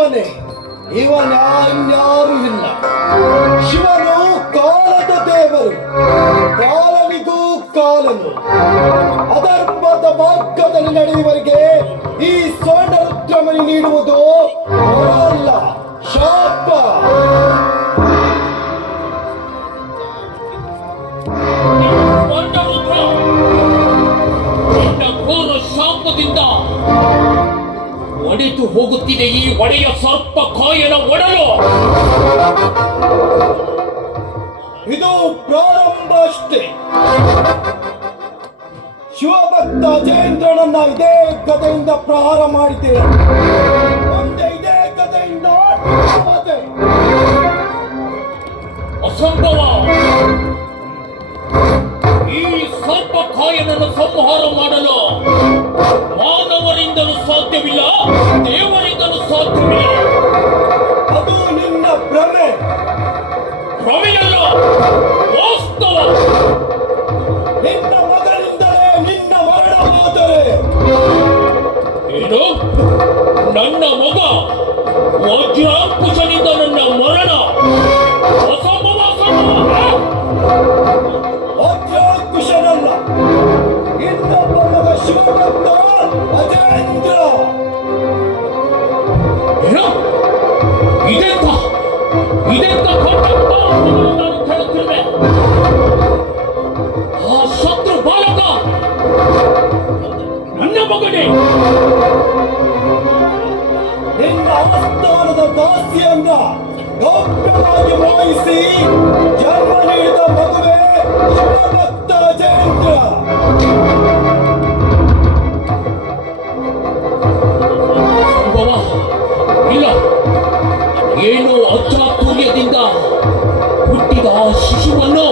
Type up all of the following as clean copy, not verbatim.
ಇವನೊಬ್ಬನೇ, ಇವನ್ಯಾರು ಇಲ್ಲ. ಶಿವನು ಕಾಲದ ದೇವರು, ಕಾಲನಿಗೂ ಕಾಲನು. ಅಧರ್ಮದ ಮಾರ್ಗದಲ್ಲಿ ನಡೆಯುವವರಿಗೆ ಈ ಸ್ವರ್ಣ ರುದ್ರಮಣಿ ನೀಡುವುದು ಅಲ್ಲ, ಶಾಪ. ಶಾಪದಿಂದ ಒಡೆದು ಹೋಗುತ್ತಿದೆ ಈ ಒಡೆಯ ಸರ್ಪ ಕಾಯನ ಒಡಲು. ಇದು ಪ್ರಾರಂಭ ಅಷ್ಟೇ. ಶಿವಭಕ್ತ ಅಜೇಂದ್ರನನ್ನ ಇದೇ ಗದೆಯಿಂದ ಪ್ರಹಾರ ಮಾಡಿದ್ದೇನೆ. ಮುಂದೆ ಇದೇ ಗದೆಯಿಂದ ಅಸಂಭವ. ಈ ಸರ್ಪ ಕಾಯನನ್ನು ಸಂಹಾರ ಮಾಡಲು ಮಾನವರಿಂದಲೂ ಸಾಧ್ಯವಿಲ್ಲ, ದೇವರಿಂದಲೂ ಸಾಧ್ಯವಿಲ್ಲ. ಅದು ನಿನ್ನ ಭ್ರಮೆ. ಭ್ರಮೆಯಲ್ಲ, ವಾಸ್ತವ. ನಿನ್ನ ಮಗನಿಂದಲೇ ನಿನ್ನ ಮರಣವಾದರೆ. ಏನು? ನನ್ನ ಮಗ ವಜ್ರಾಂಕುಶನಿಂದ ನನ್ನ ಮರಣ? ಅಸಂಭವ, ಅಸಂಭವ. ವಜ್ರಾಂಕುಶನಲ್ಲ, ಇನ್ನೊಬ್ಬ ಮಗ ಶಿವಭಕ್ತ ಅಜೇಂದ್ರ. ಏನು? ಇದೆಂತ ನಾನು ಕೇಳುತ್ತಿರುವೆ. ಆ ಶತ್ರು ಬಾಲಕ ನನ್ನ ಮಗನೇ. ನಿನ್ನ ಆಸ್ಥಾನದ ದಾಸಿಯನ್ನ ಗೌಪ್ಯವಾಗಿ ವಾಯಿಸಿ ಜನ್ಮ ನೀಡಿದ ಮಗುವೆ ಶಿವಭಕ್ತ ಅಜೇಂದ್ರ. ಸಂಭವ ಇಲ್ಲ. ಏನು ಅಚಾತುರ್ಯದಿಂದ ಹುಟ್ಟಿದ ಆ ಶಿಶುವನ್ನು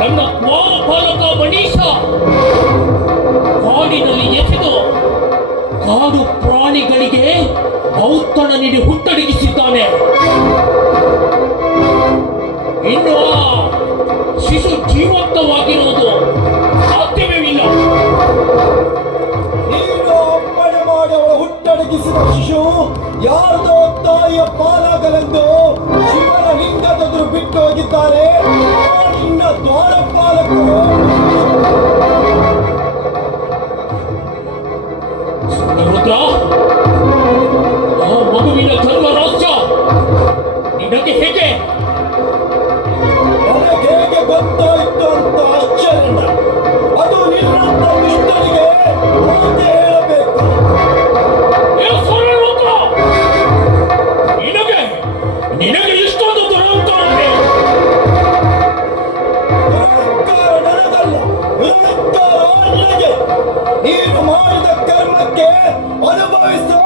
ನನ್ನ ದ್ವಾರಪಾಲಕ ಮನೀಷ ಕಾಡಿನಲ್ಲಿ ಎಸೆದು ಕಾಡು ಪ್ರಾಣಿಗಳಿಗೆ ಔತಣ ನೀಡಿ ಹುಟ್ಟಡಗಿಸಿದ್ದಾನೆ. ಇನ್ನು ಆ ಶಿಶು ಜೀವಂತವಾಗಿರುವುದು ಸಾಧ್ಯವೇ ಇಲ್ಲ. ನೀನು ಅಪ್ಪಣೆ ಮಾಡಿ ಅವಳ ಹುಟ್ಟಡಗಿಸಿದ ಶಿಶು ಯಾರದೋ ತಾಯಿಯ ಪಾಲಾಗಲೆಂದು ಶಿವನ ಲಿಂಗದೆದುರು ಬಿಟ್ಟು ಹೋಗಿದ್ದಾರೆ. ನಿನ್ನ ದ್ವಾರಪಾಲಕರು ರುದ್ರ, ಆ ಮಗುವಿನ ಜನ್ಮ ರಹಸ್ಯ ನಿನಗೆ ಹೇಗೆ? ನನಗೆ ಹೇಗೆ ಗೊತ್ತಾಯಿತು ಅಂತ ಆಶ್ಚರ್ಯ. ಅದು ನಿನ್ನಂತ ದುಷ್ಟರಿಗೆ ಮಾತೆ ಹೇಳಬೇಕು. ನಿನಗೆ ಇಷ್ಟೊಂದು ದುರಹಂಕಾರವೇ? ದುರಹಂಕಾರ ನನಗಲ್ಲ, ದುರಹಂಕಾರ ನಿನಗೆ. ನೀನು ಮಾಡಿದ ಕರ್ಮಕ್ಕೆ ಅನುಭವಿಸುವ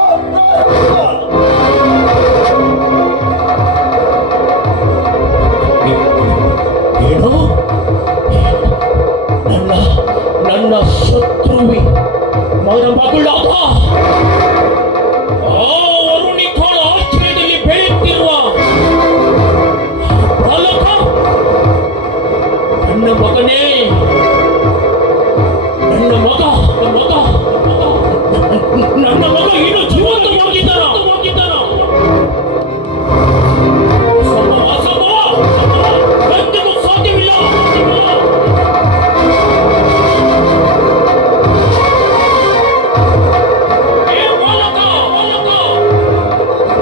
ಏನು? ನನ್ನ ಶತ್ರುವೆ ಮನ ಮಗಳಾದ ಆ ವರುಣಿಕಾಳ ಆಶ್ರಯದಲ್ಲಿ ಬೆಳೆಯುತ್ತಿರುವ ಬಾಲಕ ನನ್ನ ಮಗನೇ. ನನ್ನ ಮಗ ಏನು ಜೀವಂತವಾಗಿದ್ದಾನ? ಎಂದಿಗೂ ಸಾಧ್ಯವಿಲ್ಲ.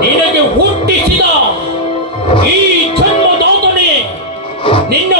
ನಿನಗೆ ಹುಟ್ಟಿಸಿದ ಈ ಜನ್ಮದಾತನೇ ನಿನ್ನ